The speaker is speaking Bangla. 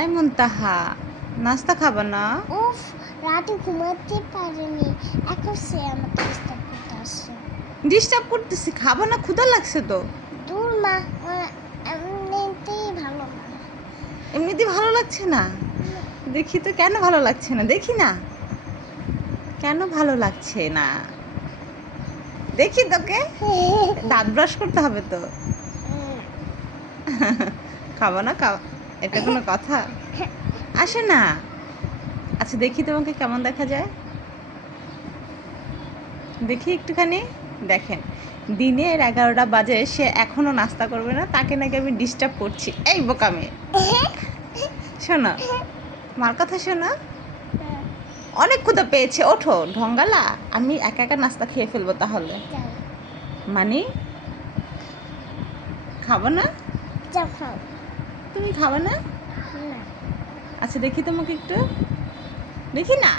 এই মুনতাহা, নাস্তা খাবা না? উফ, রাতে ঘুমাতে পারিনি, এখন সে আমাকে ডিস্টার্ব করতে আসছে। ডিস্টার্ব করতেছি, খাবা না? ক্ষুধা লাগছে তো। দূর মা, এমনিতেই ভালো না। এমনিতে ভালো লাগছে না? দেখি তো কেন ভালো লাগছে না, দেখি না কেন ভালো লাগছে না, দেখি তোকে। দাঁত ব্রাশ করতে হবে তো। খাবো না, খাও, এটা কোনো কথা? আসে না। আচ্ছা দেখি তোমাকে কেমন দেখা যায়, দেখি একটুখানি। দেখেন, দিনের 11টা বাজে, সে এখনও নাস্তা করবে না, তাকে নাকি আমি ডিস্টার্ব করছি। এই বোকা মেয়ে, শোনো, মার কথা শোনো। অনেক ক্ষুধা পেয়েছে, ওঠো ঢঙ্গালা, আমি একা একা নাস্তা খেয়ে ফেলবো তাহলে। মানে খাবো না? যাও খাও। তুমি খাবে না? না। আচ্ছা দেখি তোমাকে একটু, দেখি না।